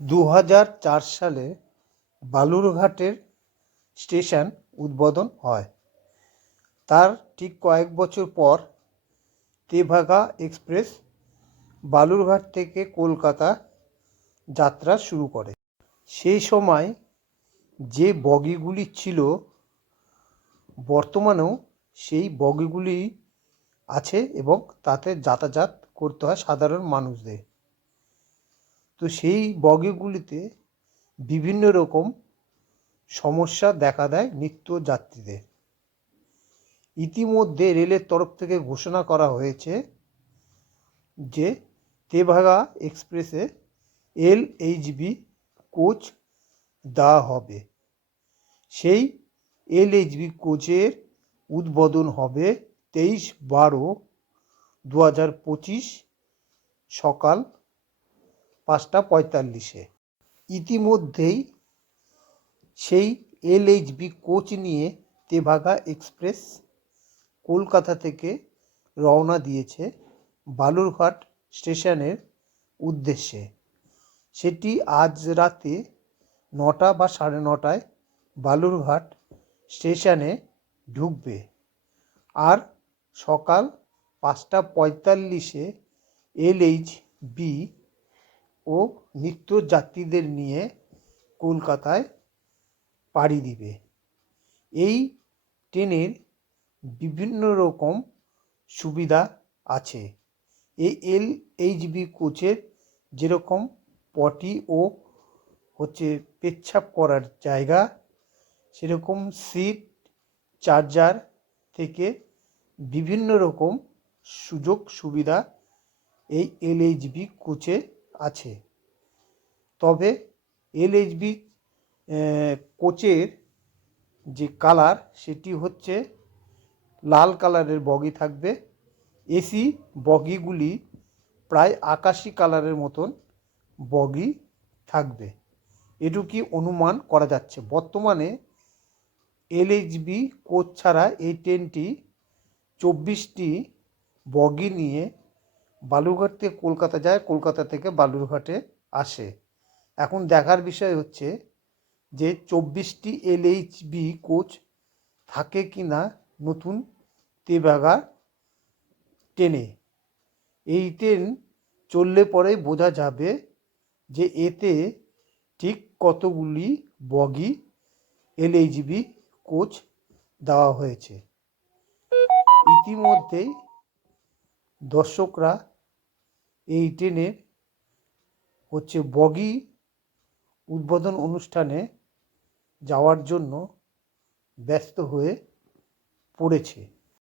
2004 সালে বালুরঘাটের স্টেশন উদ্বোধন হয়। তার ঠিক কয়েক বছর পর তেভাগা এক্সপ্রেস বালুরঘাট থেকে কলকাতা যাত্রা শুরু করে। সেই সময় যে বগিগুলি ছিল, বর্তমানেও সেই বগিগুলি আছে এবং তাতে যাতায়াত করতে হয় সাধারণ মানুষদের। তো সেই বগিগুলিতে বিভিন্ন রকম সমস্যা দেখা দেয় নিত্য যাত্রীদের। ইতিমধ্যে রেলের তরফ থেকে ঘোষণা করা হয়েছে যে তেভাগা এক্সপ্রেসে LHB কোচ দেওয়া হবে। সেই LHB কোচের উদ্বোধন হবে 23/12/2025 সকাল 5:45-এ। ইতিমধ্যেই সেই LHB কোচ নিয়ে তেভাগা এক্সপ্রেস কলকাতা থেকে রওনা দিয়েছে বালুরঘাট স্টেশনের উদ্দেশ্যে। সেটি আজ রাতে 9টা বা 9:30টায় বালুরঘাট স্টেশনে ঢুকবে আর সকাল 5:45-এ LHB ও নিত্য যাত্রীদের নিয়ে কলকাতায় পাড়ি দিবে। এই ট্রেনের বিভিন্ন রকম সুবিধা আছে। এই LHB কোচের যেরকম পটি ও পেচ্ছাপ করার জায়গা, সেরকম সিট, চার্জার থেকে বিভিন্ন রকম সুযোগ সুবিধা এই LHB কোচে আছে। তবে LHB কোচের যে কালার, সেটি হচ্ছে লাল কালারের বগি থাকবে। এসি বগিগুলি প্রায় আকাশি কালারের মতন বগি থাকবে, এটুকুই অনুমান করা যাচ্ছে। বর্তমানে LHB কোচ ছাড়া এই ট্রেনটি 24টি বগি নিয়ে বালুরঘাট থেকে কলকাতা যায়, কলকাতা থেকে বালুরঘাটে আসে। এখন দেখার বিষয় হচ্ছে যে 24টি LHB কোচ থাকে কি না নতুন তেভাগা ট্রেনে। এই ট্রেন চললে পরেই বোঝা যাবে যে এতে ঠিক কতগুলি বগি LHB কোচ দেওয়া হয়েছে। ইতিমধ্যেই দর্শকরা এই ট্রেনের বগি উদ্বোধন অনুষ্ঠানে যাওয়ার জন্য ব্যস্ত হয়ে পড়েছে।